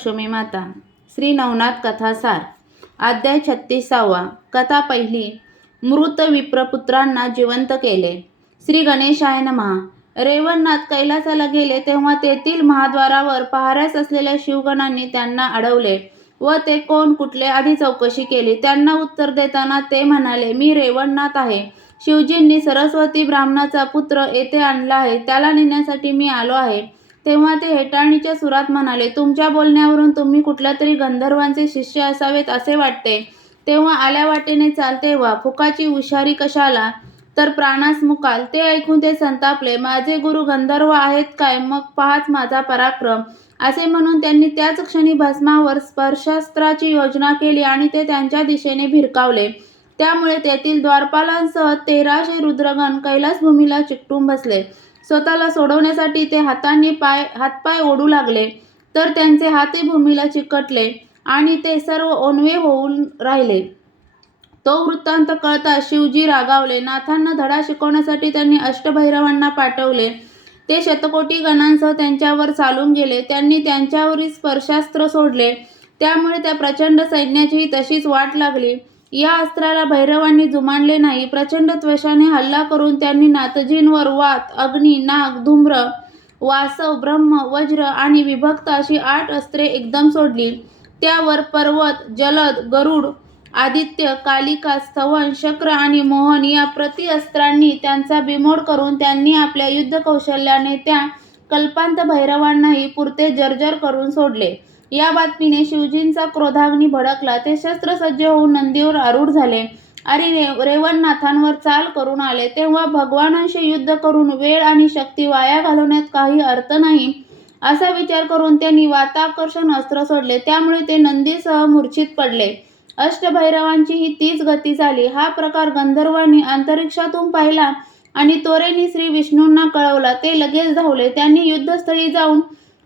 लक्ष्मी माता श्री नवनाथ कथासार अध्याय छत्तीसावा कथा पहिली मृत विप्रपुत्रांना जिवंत केले. श्री गणेशाय नमः. रेवणनाथ कैलासाला गेले तेव्हा तेथील महाद्वारावर पहाऱ्यास असलेल्या शिवगणांनी त्यांना अडवले व ते कोण कुठले आधी चौकशी केली. त्यांना उत्तर देताना ते म्हणाले मी रेवणनाथ आहे. शिवजींनी सरस्वती ब्राह्मणाचा पुत्र येथे आणला आहे. त्याला नेण्यासाठी मी आलो आहे. तेव्हा ते हेटाळणीच्या सुरात म्हणाले तुमच्या बोलण्यावरून तुम्ही कुठल्या तरी गंधर्वांचे शिष्य असावेत असे वाटते. तेव्हा आल्या वाटेने चालते वा फुकाची हुशारी कशाला? तर प्राणास मुकाल. ते ऐकून ते संतापले माझे गुरु गंधर्व आहेत काय? मग पाहाच माझा पराक्रम. असे म्हणून त्यांनी त्याच क्षणी भस्मावर स्पर्शास्त्राची योजना केली आणि ते त्यांच्या दिशेने भिरकावले. त्यामुळे तेथील द्वारपालांसह तेराशे रुद्रगण कैलासभूमीला चिकटून बसले. स्वतःला सोडवण्यासाठी ते हातांनी पाय हातपाय ओढू लागले. तर त्यांचे हातही भूमीला चिकटले आणि ते सर्व ओनवे होऊन राहिले. तो वृत्तांत कळता शिवजी रागावले. नाथांना धडा शिकवण्यासाठी त्यांनी अष्टभैरवांना पाठवले. ते शतकोटी गणांसह त्यांच्यावर चालून गेले. त्यांनी त्यांच्यावरील स्पर्शास्त्र सोडले. त्यामुळे त्या प्रचंड सैन्याचीही तशीच वाट लागली. या अस्त्राला भैरवांनी जुमानले नाही. प्रचंड त्वशाने हल्ला करून त्यांनी नाथजींवर वात अग्नी नाग धूम्र वासव ब्रह्म वज्र आणि विभक्त अशी आठ अस्त्रे एकदम सोडली. त्यावर पर्वत जलद गरुड आदित्य कालिका स्थवन शक्र आणि मोहन या प्रति अस्त्रांनी त्यांचा बिमोड करून त्यांनी आपल्या युद्ध कौशल्याने त्या कल्पांत भैरवांनाही पुरते जर्जर करून सोडले. या बातमीने शिवजींचा क्रोधाग्नी भडकला. ते शस्त्रसज्ज होऊन नंदीवर आरूढ झाले. आणि रे रेवणनाथांवर चाल करून आले. तेव्हा भगवानांशी युद्ध करून वेळ आणि शक्ती वाया घालवण्यात काही अर्थ नाही. असा विचार करून त्यांनी वाताकर्षण अस्त्र सोडले. त्यामुळे ते नंदीसह मूर्छित पडले. अष्टभैरवांची ही तीच गती झाली. हा प्रकार गंधर्वांनी अंतरिक्षातून पाहिला आणि तोरेनी श्री विष्णूंना कळवला. ते लगेच धावले. त्यांनी युद्धस्थळी जाऊन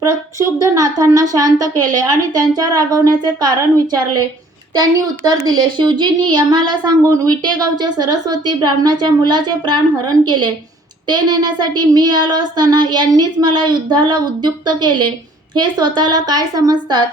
प्रक्षुब्ध नाथांना शांत केले आणि त्यांच्या रागवण्याचे कारण विचारले. त्यांनी उत्तर दिले शिवजींनी यमाला सांगून विटेगावच्या सरस्वती ब्राह्मणाच्या मुलाचे प्राण हरण केले. ते नेण्यासाठी मी आलो असताना यांनीच मला युद्धाला उद्युक्त केले. हे स्वतःला काय समजतात?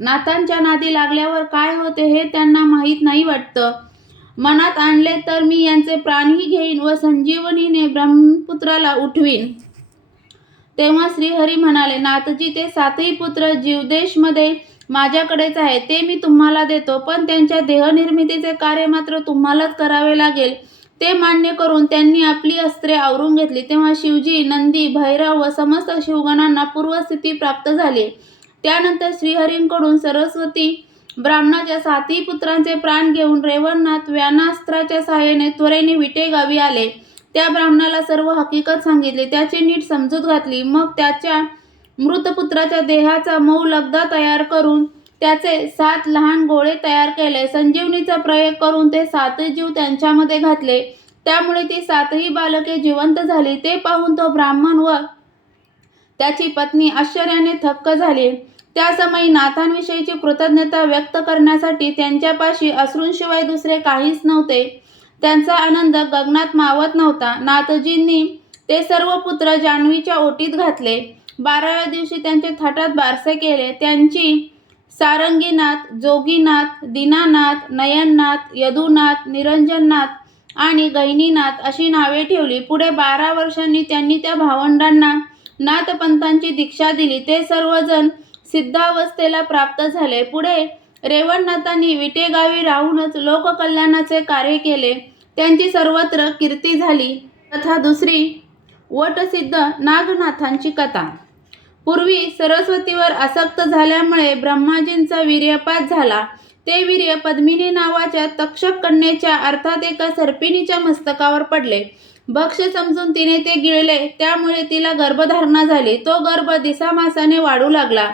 नाथांच्या नादी लागल्यावर काय होते हे त्यांना माहीत नाही वाटतं. मनात आणले तर मी यांचे प्राणही घेईन व संजीवनीने ब्रह्मपुत्राला उठवीन. तेव्हा श्रीहरी म्हणाले नाथजी ते सातही पुत्र जीवदेशमध्ये माझ्याकडेच आहे. ते मी तुम्हाला देतो पण त्यांच्या देहनिर्मितीचे कार्य मात्र तुम्हालाच करावे लागेल. ते मान्य करून त्यांनी आपली अस्त्रे आवरून घेतली. तेव्हा शिवजी नंदी भैरव व समस्त शिवगणांना पूर्वस्थिती प्राप्त झाली. त्यानंतर श्रीहरींकडून सरस्वती ब्राह्मणाच्या सातही पुत्रांचे प्राण घेऊन रेवणनाथ व्यानास्त्राच्या सहाय्याने त्वरेने विटेगावी आले. त्या ब्राह्मणाला सर्व हकीकत सांगितली. त्याची नीट समजूत घातली. मग त्याच्या मृतपुत्राच्या देहाचा मऊ लगदा तयार करून त्याचे सात लहान गोळे तयार केले. संजीवनीचा प्रयोग करून ते सातही जीव त्यांच्यामध्ये घातले. त्यामुळे ती सातही बालके जिवंत झाली. ते पाहून तो ब्राह्मण व त्याची पत्नी आश्चर्याने थक्क झाली. त्या समयी नाथांविषयीची कृतज्ञता व्यक्त करण्यासाठी त्यांच्यापाशी अश्रूंशिवाय दुसरे काहीच नव्हते. त्यांचा आनंद गगनात मावत नव्हता. नाथजींनी ते सर्व पुत्र जान्हवीच्या ओटीत घातले. बाराव्या दिवशी त्यांचे थाटात बारसे केले. त्यांची सारंगीनाथ जोगीनाथ दीनानाथ नयननाथ यदुनाथ निरंजननाथ आणि गहिनीनाथ अशी नावे ठेवली. पुढे बारा वर्षांनी त्यांनी त्या भावंडांना नाथपंथांची दीक्षा दिली. ते सर्वजण सिद्धावस्थेला प्राप्त झाले. पुढे रेवणनाथांनी विटेगावी राहूनच लोककल्याणाचे कार्य केले. त्यांची सर्वत्र कीर्ती झाली. तथा दुसरी वटसिद्ध नागनाथांची कथा. पूर्वी सरस्वतीवर आसक्त झाल्यामुळे ब्रह्माजींचा वीर्यपात झाला. ते वीर्य पद्मिनी नावाच्या तक्षक कन्येच्या अर्थात एका सर्पिणीच्या मस्तकावर पडले. भक्ष समजून तिने ते गिळले त्यामुळे तिला गर्भधारणा झाली. तो गर्भ दिसामासाने वाढू लागला.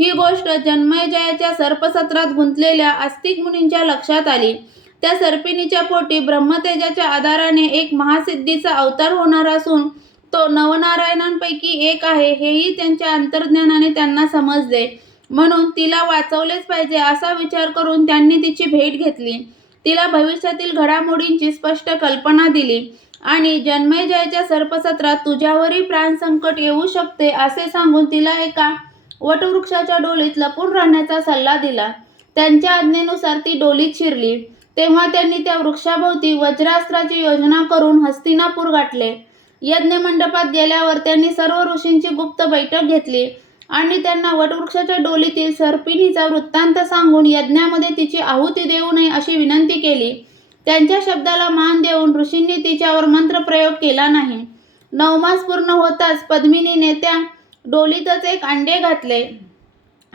ही गोष्ट जन्मयजयाच्या सर्पसत्रात गुंतलेल्या आस्तिक मुनींच्या लक्षात आली. त्या सर्पिणीच्या पोटी ब्रह्मतेजाच्या आधाराने एक महासिद्धीचा अवतार होणार असून तो नवनारायणांपैकी एक आहे हेही त्यांच्या अंतर्ज्ञानाने त्यांना समजले. म्हणून तिला वाचवलेच पाहिजे असा विचार करून त्यांनी तिची भेट घेतली. तिला भविष्यातील घडामोडींची स्पष्ट कल्पना दिली आणि जन्मेजयाच्या सर्पसत्रात तुझ्यावरही प्राणसंकट येऊ शकते असे सांगून तिला एका वटवृक्षाच्या डोलीत लपून राहण्याचा सल्ला दिला. त्यांच्या आज्ञेनुसार ती डोलीत शिरली. तेव्हा त्यांनी त्या वृक्षाभोवती वज्रास्त्राची योजना करून हस्तिनापूर गाठले. यज्ञ मंडपात गेल्यावर त्यांनी सर्व ऋषींची गुप्त बैठक घेतली आणि त्यांना वटवृक्षाच्या डोलीतील सर्पिणीचा वृत्तांत सांगून यज्ञामध्ये तिची आहुती देऊ नये अशी विनंती केली. त्यांच्या शब्दाला मान देऊन ऋषींनी तिच्यावर मंत्रप्रयोग केला नाही. नवमास पूर्ण होताच पद्मिनीने त्या डोलीतच एक अंडे घातले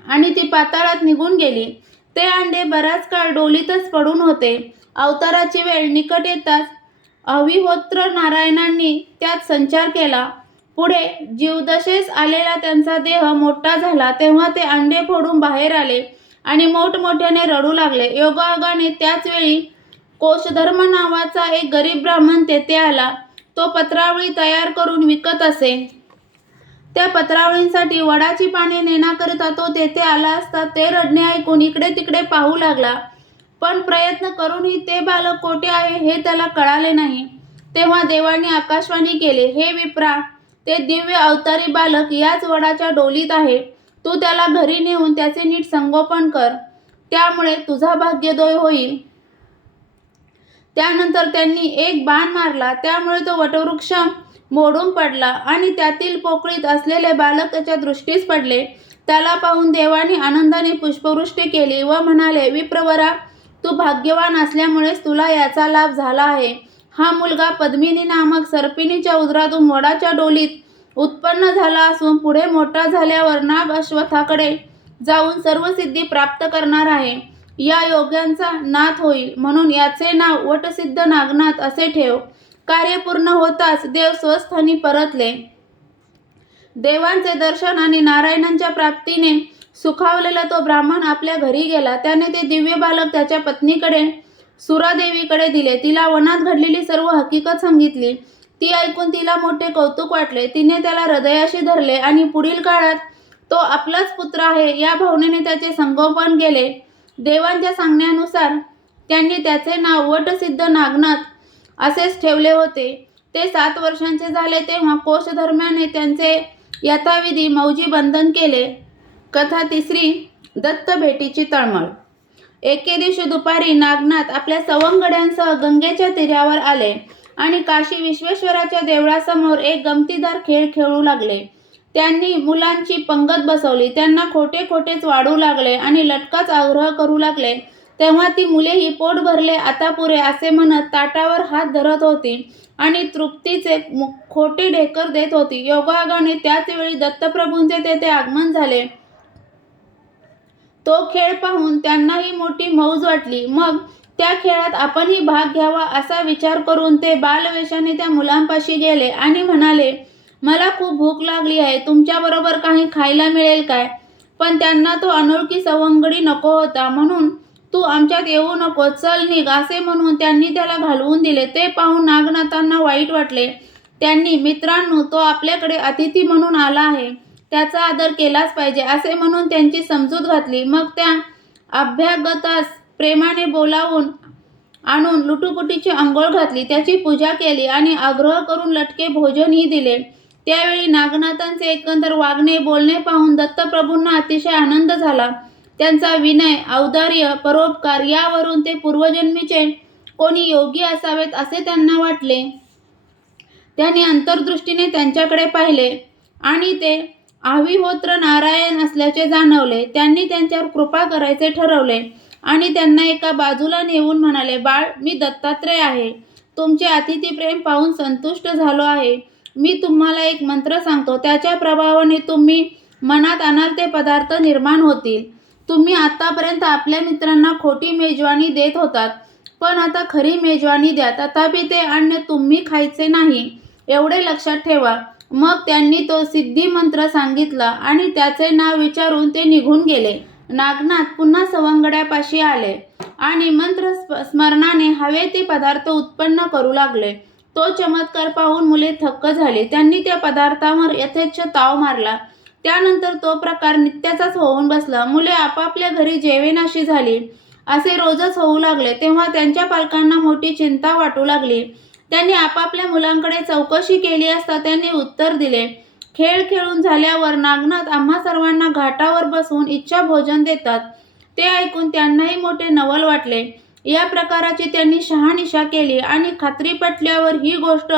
आणि ती पाताळात निघून गेली. ते अंडे बराच काळ डोलीतच पडून होते. अवताराची वेळ निकट येताच अविहोत्र नारायणांनी त्यात संचार केला. पुढे जीवदशेस आलेला त्यांचा देह मोठा झाला तेव्हा ते अंडे फोडून बाहेर आले आणि मोठमोठ्याने रडू लागले. योगायोगाने त्याच वेळी कोशधर्म नावाचा एक गरीब ब्राह्मण तेथे आला. तो पत्रावळी तयार करून विकत असे. त्या पत्रावळींसाठी वडाची पाने नेण्याकरिता तो तेथे आला असता ते रडणे ऐकून इकडे तिकडे पाहू लागला. पण प्रयत्न करूनही ते बालक कोठे आहे हे त्याला कळाले नाही. तेव्हा देवाने आकाशवाणी केले हे विप्रा ते दिव्य अवतारी बालक याच वडाच्या डोलीत आहे. तू त्याला घरी नेऊन त्याचे नीट संगोपन कर. त्यामुळे तुझा भाग्योदय होईल. त्यानंतर त्यांनी एक बाण मारला. त्यामुळे तो वटवृक्ष मोडून पडला आणि त्यातील पोकळीत असलेले बालक त्याच्या दृष्टीस पडले. त्याला पाहून देवाने आनंदाने पुष्पवृष्टी केली व म्हणाले विप्रवरा तू भाग्यवान असल्यामुळेच तुला याचा लाभ झाला आहे. हा मुलगा पद्मिनी नामक सर्पिणीच्या उदरातून मोडाच्या डोलीत उत्पन्न झाला असून पुढे मोठा झाल्यावर नाग अश्वथाकडे जाऊन सर्व सिद्धी प्राप्त करणार आहे. या योग्यांचा नाथ होईल. म्हणून याचे नाव वटसिद्ध नागनाथ असे ठेव. कार्य पूर्ण होताच देव स्वस्थानी परतले. देवांचे दर्शन आणि नारायणांच्या प्राप्तीने सुखावलेला तो ब्राह्मण आपल्या घरी गेला. त्याने ते दिव्य बालक त्याच्या पत्नीकडे सुरादेवीकडे दिले. तिला वनात घडलेली सर्व हकीकत सांगितली. ती ऐकून तिला मोठे कौतुक वाटले. तिने त्याला हृदयाशी धरले आणि पुढील काळात तो आपलाच पुत्र आहे या भावनेने त्याचे संगोपन केले. देवांच्या सांगण्यानुसार त्यांनी त्याचे नाव वटसिद्ध नागनाथ असेच ठेवले होते. ते सात वर्षांचे झाले तेव्हा कोशधर्म्याने त्यांचे यथाविधी मौजी बंधन केले. कथा तिसरी दत्त भेटीची तळमळ. एके दिवशी दुपारी नागनाथ आपल्या सवंगड्यांसह गंगेच्या तीरावर आले आणि काशी विश्वेश्वराच्या देवळासमोर एक गमतीदार खेळ खेळू लागले. त्यांनी मुलांची पंगत बसवली त्यांना खोटे खोटेच वाढू लागले आणि लटकाच आग्रह करू लागले. तेव्हा ती मुलेही पोट भरले आता पुरे असे म्हणत ताटावर हात धरत होती आणि तृप्तीचे खोटी खोटे ढेकर देत होती. योगायोगाने त्याच वेळी दत्तप्रभूंचे तेथे आगमन झाले. तो खेळ पाहून त्यांनाही मोठी मौज वाटली. मग त्या खेळात आपणही भाग घ्यावा असा विचार करून ते बालवेशाने त्या मुलांपाशी गेले आणि म्हणाले मला खूप भूक लागली आहे तुमच्याबरोबर काही खायला मिळेल काय? पण त्यांना तो अनोळखी सवंगडी नको होता. म्हणून तू आमच्यात येऊ नको चल निघ असे म्हणून त्यांनी त्याला घालवून दिले. ते पाहून नागनाथांना वाईट वाटले. त्यांनी मित्रांनो तो आपल्याकडे अतिथी म्हणून आला आहे. त्याचा आदर केलाच पाहिजे असे म्हणून त्यांची समजूत घातली. मग त्या अभ्यागतास प्रेमाने बोलावून आणून लुटुपुटीची आंघोळ घातली. त्याची पूजा केली आणि आग्रह करून लटके भोजनही दिले. त्यावेळी नागनाथांचे एकंदर वागणे बोलणे पाहून दत्तप्रभूंना अतिशय आनंद झाला. त्यांचा विनय औदार्य परोपकार यावरून ते पूर्वजन्मीचे कोणी योगी असावेत असे त्यांना वाटले. त्यांनी अंतर्दृष्टीने त्यांच्याकडे पाहिले आणि ते आविहोत्र नारायण असल्याचे जाणवले. त्यांनी त्यांच्यावर कृपा करायचे ठरवले आणि त्यांना एका बाजूला नेऊन म्हणाले बाळ मी दत्तात्रय आहे. तुमचे अतिथी प्रेम पाहून संतुष्ट झालो आहे. मी तुम्हाला एक मंत्र सांगतो. त्याच्या प्रभावाने तुम्ही मनात आणाल ते पदार्थ निर्माण होतील. तुम्ही आतापर्यंत आपल्या मित्रांना खोटी मेजवानी देत होतात. पण आता खरी मेजवानी द्या. तथापि ते अन्न तुम्ही खायचे नाही. एवढे लक्षात ठेवा. मग त्यांनी तो सिद्धी मंत्र सांगितला आणि त्याचे नाव विचारून ते निघून गेले. नागनाथ पुन्हा सवंगड्यापाशी आले आणि मंत्र स्मरणाने हवे ते पदार्थ उत्पन्न करू लागले. तो चमत्कार पाहून मुले थक्क झाली. त्यांनी त्या पदार्थावर यथेच्छ ताव मारला. त्यानंतर तो प्रकार नित्याचाच होऊन बसला. मुले आपापल्या घरी जेवेनाशी झाली. असे रोजच होऊ लागले. तेव्हा त्यांच्या पालकांना मोठी चिंता वाटू लागली. त्यांनी आपापल्या मुलांकडे चौकशी केली असता त्यांनी उत्तर दिले. खेळ खेळून झाल्यावर नागनाथ आम्हा सर्वांना घाटावर बसवून इच्छा भोजन देतात. ते ऐकून त्यांनाही मोठे नवल वाटले. या प्रकाराची त्यांनी शहानिशा केली आणि खात्री पटल्यावर ही गोष्ट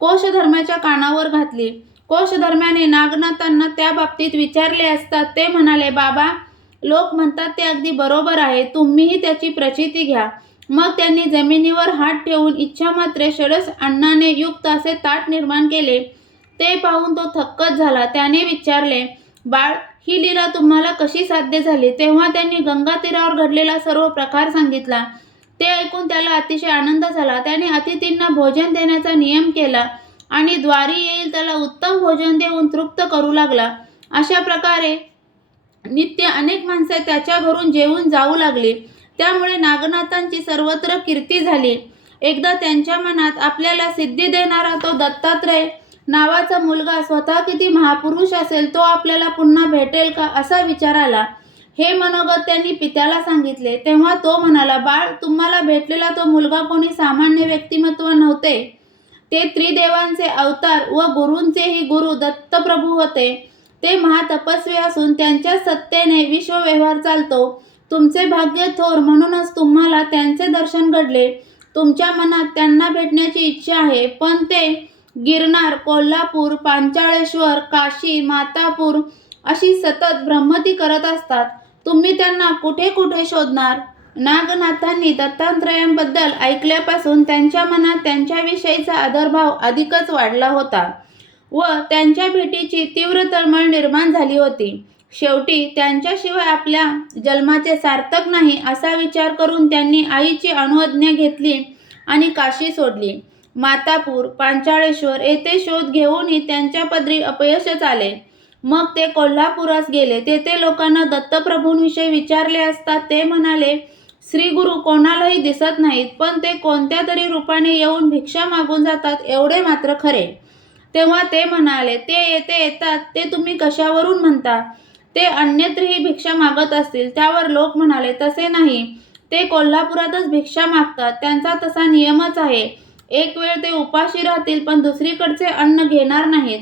कोशधर्माच्या कानावर घातली. कोशधर्म्याने नागनाथांना त्या बाबतीत विचारले असता ते म्हणाले बाबा लोक म्हणतात ते अगदी बरोबर आहे. तुम्हीही त्याची प्रचिती घ्या. मग त्यांनी जमिनीवर हात ठेवून इच्छा मात्रे षडस अण्णाने युक्त असे ताट निर्माण केले. ते पाहून तो थक्कच झाला. त्याने विचारले बाळ ही लीला तुम्हाला कशी साध्य झाली? तेव्हा त्यांनी गंगा तीरावर घडलेला सर्व प्रकार सांगितला. ते ऐकून त्याला अतिशय आनंद झाला. त्याने अतिथींना भोजन देण्याचा नियम केला. आणि द्वारी येईल त्याला उत्तम भोजन देऊन तृप्त करू लागला. अशा प्रकारे नित्य अनेक माणसे त्याच्या घरून जेवून जाऊ लागली. त्यामुळे नागनाथांची सर्वत्र कीर्ती झाली. एकदा त्यांच्या मनात आपल्याला सिद्धी देणारा तो दत्तात्रय नावाचा मुलगा स्वतः किती महापुरुष असेल तो आपल्याला पुन्हा भेटेल का असा विचार आला. हे मनोगत त्यांनी पित्याला सांगितले. तेव्हा तो म्हणाला बाळ तुम्हाला भेटलेला तो मुलगा कोणी सामान्य व्यक्तिमत्व नव्हते. ते त्रिदेवांचे अवतार व गुरूंचेही गुरु दत्तप्रभू होते. ते महातपस्वी असून त्यांच्या सत्तेने विश्वव्यवहार चालतो. तुमचे भाग्य थोर म्हणूनच तुम्हाला त्यांचे दर्शन घडले. तुमच्या मनात त्यांना भेटण्याची इच्छा आहे पण ते गिरनार कोल्हापूर पांचाळेश्वर काशी मातापूर अशी सतत ब्रह्मती करत असतात. तुम्ही त्यांना कुठे कुठे शोधणार? नागनाथांनी दत्तात्रयांबद्दल ऐकल्यापासून त्यांच्या मनात त्यांच्याविषयीचा आदरभाव अधिकच वाढला होता व त्यांच्या भेटीची तीव्र तळमळ निर्माण झाली होती. शेवटी त्यांच्याशिवाय आपल्या जन्माचे सार्थक नाही असा विचार करून त्यांनी आईची अणुअज्ञा घेतली आणि काशी सोडली. मातापूर पांचाळेश्वर येथे शोध घेऊनही त्यांच्या पदरी अपयशच आले. मग ते कोल्हापुरास गेले. तेथे लोकांना दत्तप्रभूंविषयी विचारले असता ते म्हणाले श्री गुरु कोणालाही दिसत नाहीत पण ते कोणत्या तरी रूपाने येऊन भिक्षा मागून जातात एवढे मात्र खरे. तेव्हा ते म्हणाले ते येते येतात ते तुम्ही कशावरून म्हणता? ते अन्यत्रही भिक्षा मागत असतील. त्यावर लोक म्हणाले तसे नाही. ते कोल्हापुरातच भिक्षा मागतात. त्यांचा तसा नियमच आहे. एक वेळ ते उपाशी राहतील पण दुसरीकडचे अन्न घेणार नाहीत.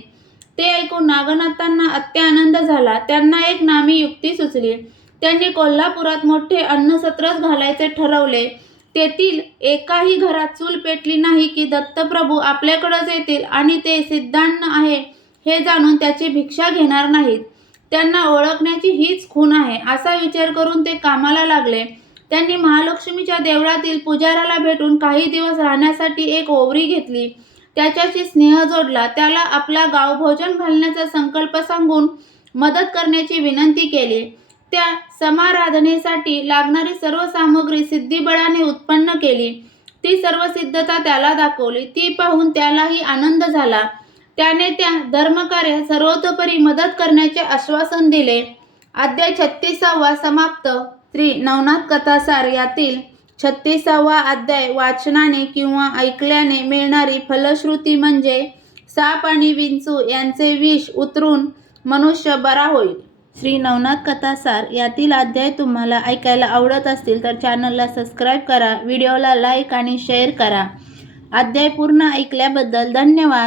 ते ऐकून नागनाथांना अत्यानंद झाला. त्यांना एक नामी युक्ती सुचली. त्यांनी कोल्हापुरात मोठे अन्नसत्रच घालायचे ठरवले. तेथील एकाही घरात चूल पेटली नाही की दत्तप्रभू आपल्याकडंच येतील आणि ते सिद्धान्न आहे हे जाणून त्याची भिक्षा घेणार नाहीत. त्यांना ओळखण्याची हीच खून आहे असा विचार करून ते कामाला लागले. त्यांनी महालक्ष्मीच्या देवळातील पुजाऱ्याला भेटून काही दिवस राहण्यासाठी एक ओवरी घेतली. त्याच्याशी स्नेह जोडला. त्याला आपला गावभोजन घालण्याचा संकल्प सांगून मदत करण्याची विनंती केली. त्या समाराधनेसाठी लागणारी सर्व सामग्री सिद्धिबळाने उत्पन्न केली. ती सर्व सिद्धता त्याला दाखवली. ती पाहून त्यालाही आनंद झाला. त्याने त्या धर्मकार्यात सर्वतोपरी मदत करण्याचे आश्वासन दिले. अध्याय छत्तीसावा समाप्त. श्री नवनाथ कथासार यातील छत्तीसावा अध्याय वाचनाने किंवा ऐकल्याने मिळणारी फलश्रुती म्हणजे साप आणि विंचू यांचे विष उतरून मनुष्य बरा होईल. श्री नवनाथ कथासार यातील अध्याय तुम्हाला ऐकायला आवडत असतील तर चॅनलला सबस्क्राईब करा व्हिडिओला लाईक आणि शेअर करा. अध्याय पूर्ण ऐकल्याबद्दल धन्यवाद.